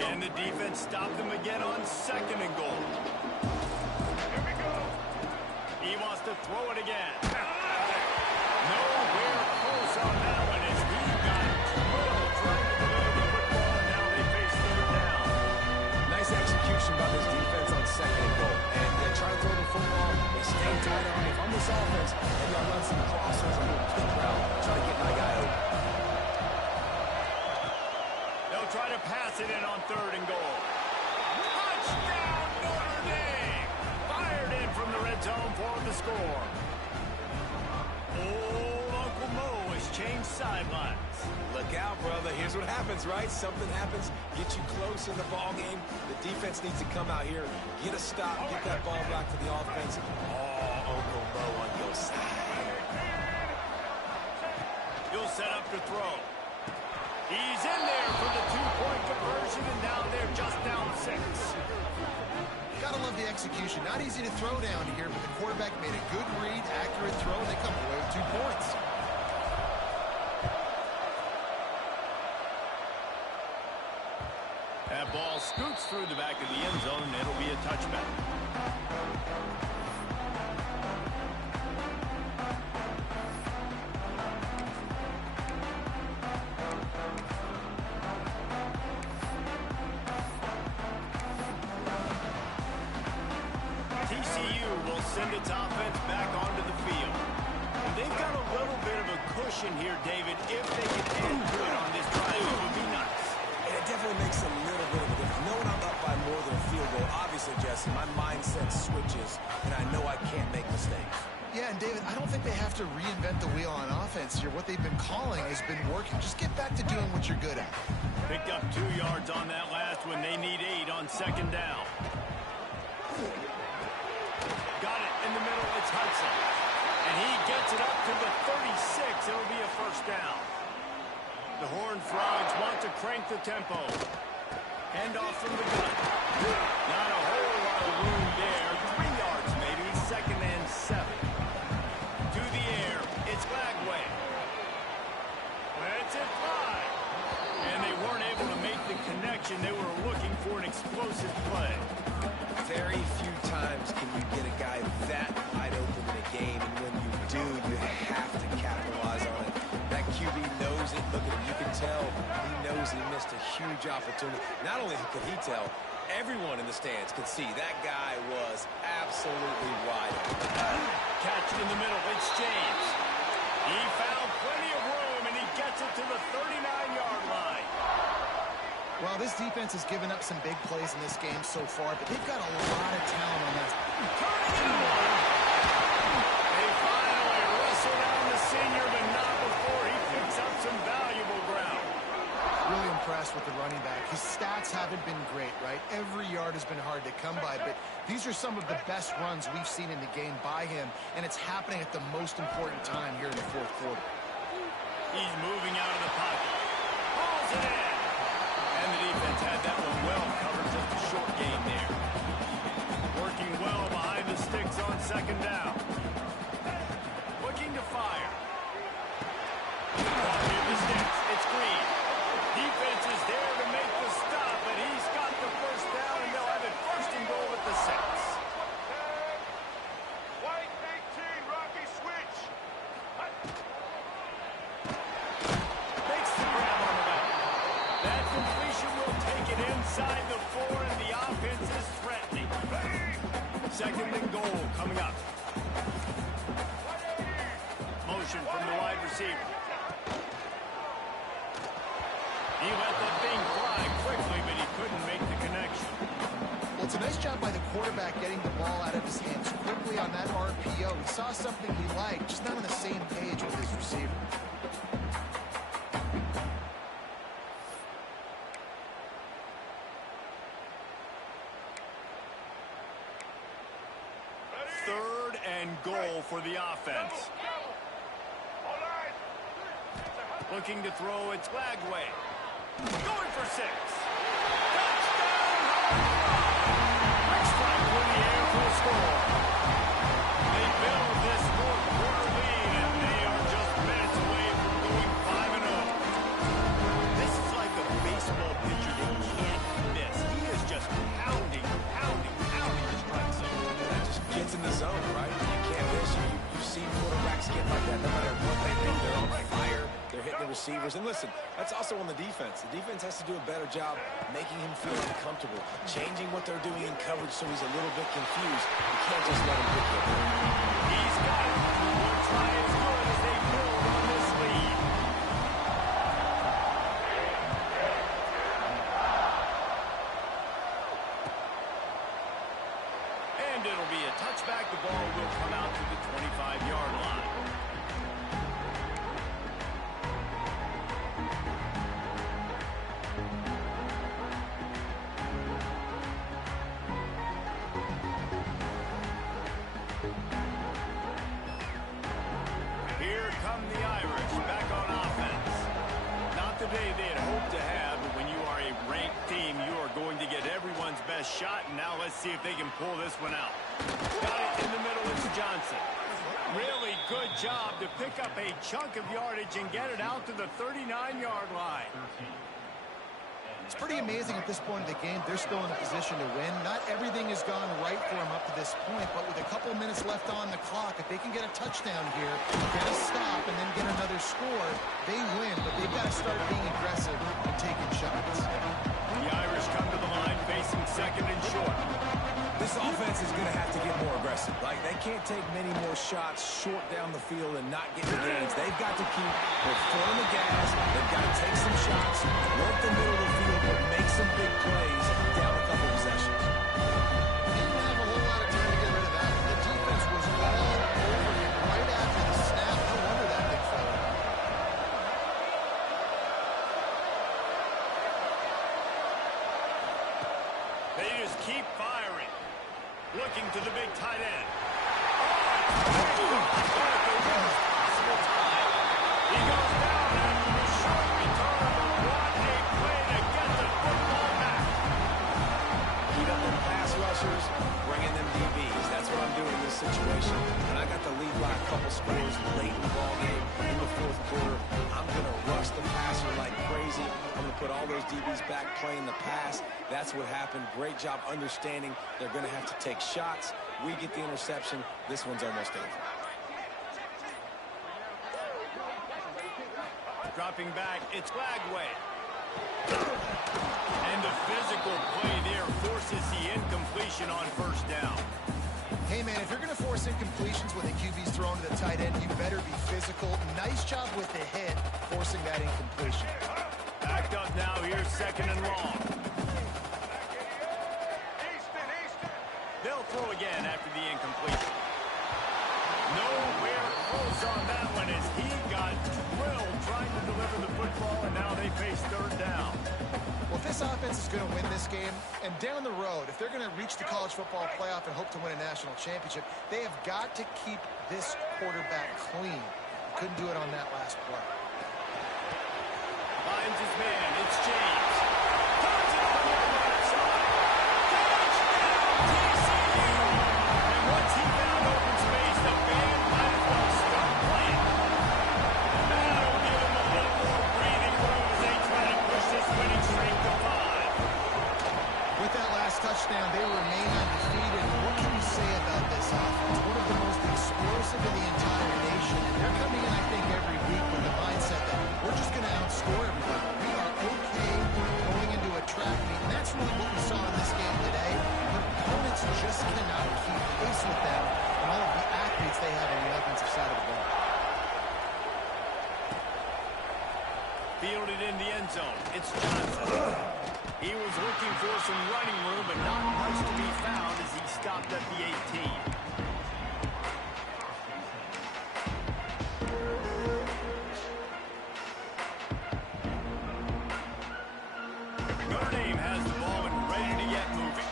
And the defense stopped them again on 2nd and goal. Here we go. He wants to throw it again. Nowhere close on that one as he got drilled trying to deliver the football, and now they face 3rd down. Nice execution by this defense on 2nd and goal. And they try to throw the football. They stay tight on it. If I'm this offense, maybe I'll run some crossers and do a kick route. Try to get my guy open. They'll try to pass it in on 3rd and goal. Touchdown Notre Dame! Fired in from the red zone for the score. Old Uncle Mo has changed sidelines. Look out, brother. Here's what happens, right? Something happens, get you close in the ball game. The defense needs to come out here, get a stop, get that ball back to the offense. Oh, Uncle Mo on your side. He'll set up to throw. He's in there for the 2-point conversion, and now they're just down 6. Gotta love the execution. Not easy to throw down here, but the quarterback made a good read, accurate throw, and they come away with 2 points. That ball scoots through the back of the end zone, and it'll be a touchback. TCU will send its offense back onto the field. And they've got a little bit of a cushion here, David. If they can end good on this drive, it would be nice. And it definitely makes a little bit of a difference. Knowing I'm up by more than a field goal, obviously, Jesse, my mindset switches, and I know I can't make mistakes. Yeah, and David, I don't think they have to reinvent the wheel on offense here. What they've been calling has been working. Just get back to doing what you're good at. Picked up 2 yards on that last one. They need 8 on 2nd down. Got it in the middle. It's Hudson. And he gets it up to the 36. It'll be a 1st down. The Horned Frogs want to crank the tempo. Hand off from the gun. Not a whole lot of room there. 3 yards maybe. 2nd and 7. To the air. It's Bagway. Let's it fly. And they weren't able to make the connection. They were looking for an explosive play. Very few times can you get a guy that wide open in a game, and when you do, you have to capitalize on it. That QB knows it. Look at him. You can tell he knows he missed a huge opportunity. Not only could he tell, everyone in the stands could see that guy was absolutely wide open. Catch in the middle. It's James. He found plenty of room, and he gets it to the 39-yard line. Well, this defense has given up some big plays in this game so far, but they've got a lot of talent on that. Turning into one. They finally wrestle down the senior, but not before he picks up some valuable ground. Really impressed with the running back. His stats haven't been great, right? Every yard has been hard to come by, but these are some of the best runs we've seen in the game by him, and it's happening at the most important time here in the 4th quarter. He's moving out of the pocket. Pulls it in. And the defense had that one well covered. Just a short gain there. Working well behind the sticks on 2nd down. Looking to fire. Near the sticks. It's Green. Defense is there to make the stop, but he's got the 1st down, and they'll have it 1st and goal at the 6. White 18, Rocky switch. Makes the grab on the back. That completion will take it inside the 4, and the offense is threatening. 2nd and goal coming up. motion from the wide receiver. He let that thing fly quickly, but he couldn't make the connection. Well, it's a nice job by the quarterback getting the ball out of his hands quickly on that RPO. He saw something he liked, just not on the same page with his receiver. Third and goal for the offense. Looking to throw, it's Lagway. Going for 6. Quick strike with the air for the score. They build this fourth quarter lead, and they are just minutes away from going 5-0. This is like a baseball pitcher that can't miss. He is just pounding the strike zone. That just gets in the zone, right? You can't miss. You've seen quarterbacks get like that no matter what they do. They're on fire. They're hitting the receivers. And listen, that's also on the defense. The defense has to do a better job making him feel uncomfortable, changing what they're doing in coverage so he's a little bit confused. You can't just let him get there. He's got it. We'll try as good as they build on this lead. And it'll be a touchback. The ball will come out to the 25-yard line. Here come the Irish back on offense. Not the day they had hoped to have, but when you are a ranked team, you are going to get everyone's best shot. And now let's see if they can pull this one out. Got it in the middle. It's Johnson. Really good job to pick up a chunk of yardage and get it out to the 39-yard line. It's pretty amazing at this point of the game. They're still in a position to win. Not everything has gone right for them up to this point, but with a couple minutes left on the clock, if they can get a touchdown here, get a stop, and then get another score, they win. But they've got to start being aggressive and taking shots. The Irish come to the line facing second and short. This offense is going to have to get more aggressive. Like, they can't take many more shots short down the field and not get the gains. They've got to keep their foot on the gas. They've got to take some shots, work the middle of the field, but make some big plays down a couple possessions. Didn't have a whole lot of time to get rid of that. The defense was all over him right after the snap. No wonder that thing fell out. They just keep firing. Looking to the big tight end. Possible time. He goes down after the short return. What a play to get the football back. Heat up them pass rushers, bringing them DBs. That's what I'm doing in this situation. When I got the lead by a couple scores late in the ball game in the fourth quarter, I'm going to rush the passer like crazy. I'm going to put all those DBs back playing the pass. That's what happened. Great job understanding they're going to have to take shots. We get the interception. This one's almost over. Dropping back, it's Lagway. And the physical play there forces the incompletion on first down. Hey, man, if you're going to force incompletions when the QB's thrown to the tight end, you better be physical. Nice job with the hit, forcing that incompletion. Backed up now, here's second and long. They'll throw again after the incompletion. Nowhere close on that one as he got drilled trying to deliver the football, and now they face third down. Well, if this offense is going to win this game, and down the road, if they're going to reach the college football playoff and hope to win a national championship, they have got to keep this quarterback clean. Couldn't do it on that last play. Finds his man, it's James. Turns it on the right side. Touchdown, TCU! And once he found open space, the band might as well start playing. And that'll give him a little more breathing room as they try to push this winning streak to 5. With that last touchdown, they remain undefeated. What can you say about this offense? One of the most explosive in the entire nation. And they're coming in, I think, every week with the mindset Fielded in the end zone. It's Johnson. He was looking for some running room, but not much to be found as he stopped at the 18. Notre Dame has the ball and ready to get moving.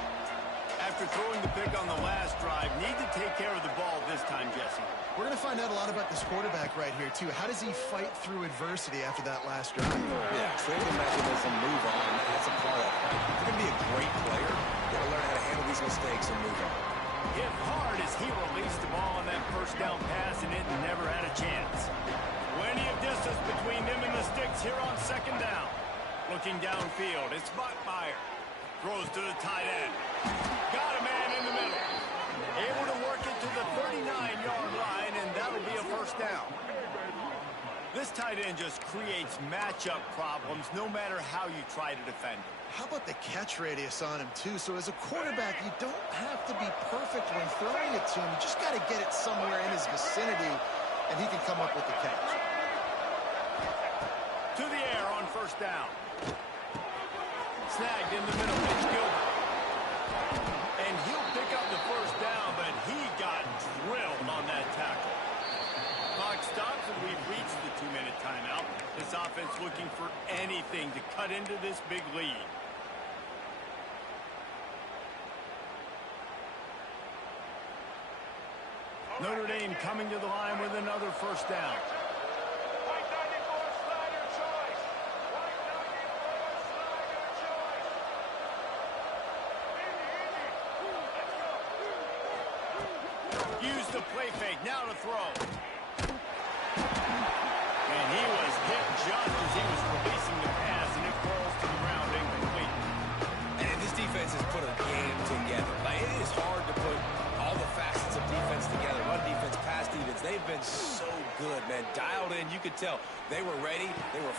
After throwing the pick on the last drive, need to take care of the ball this time, Jesse. We're going to find out a lot about this quarterback right here, too. How does he fight through adversity after that last drive? Yeah, training mechanism, move on. That's a part of it. Right? You're going to be a great player. You got to learn how to handle these mistakes and move on. Hit hard as he released the ball on that first down pass, and it never had a chance. Plenty of distance between them and the sticks here on second down. Looking downfield, it's Bachmeier. Throws to the tight end. Got a man in the middle. Able to work it to the 39-yard line, and that'll be a first down. This tight end just creates matchup problems no matter how you try to defend him. How about the catch radius on him, too? So as a quarterback, you don't have to be perfect when throwing it to him. You just got to get it somewhere in his vicinity, and he can come up with the catch. To the air on first down. Snagged in the middle. It's Gilbert. And he'll pick up the first down, but he got drilled on that tackle. Clock stops, and we've reached the 2-minute timeout. This offense looking for anything to cut into this big lead. Notre Dame coming to the line with another first down. White 94 slider choice. White 94 slider choice. Indy. Use the play fake. Now to throw. And he was hit just as he was releasing the pass, and it falls to the ground incomplete. And this defense has put a game together. Like, it is hard to put all the facets of defense together. Run defense, pass defense. They've been so good, man. Dialed in. You could tell they were ready. They were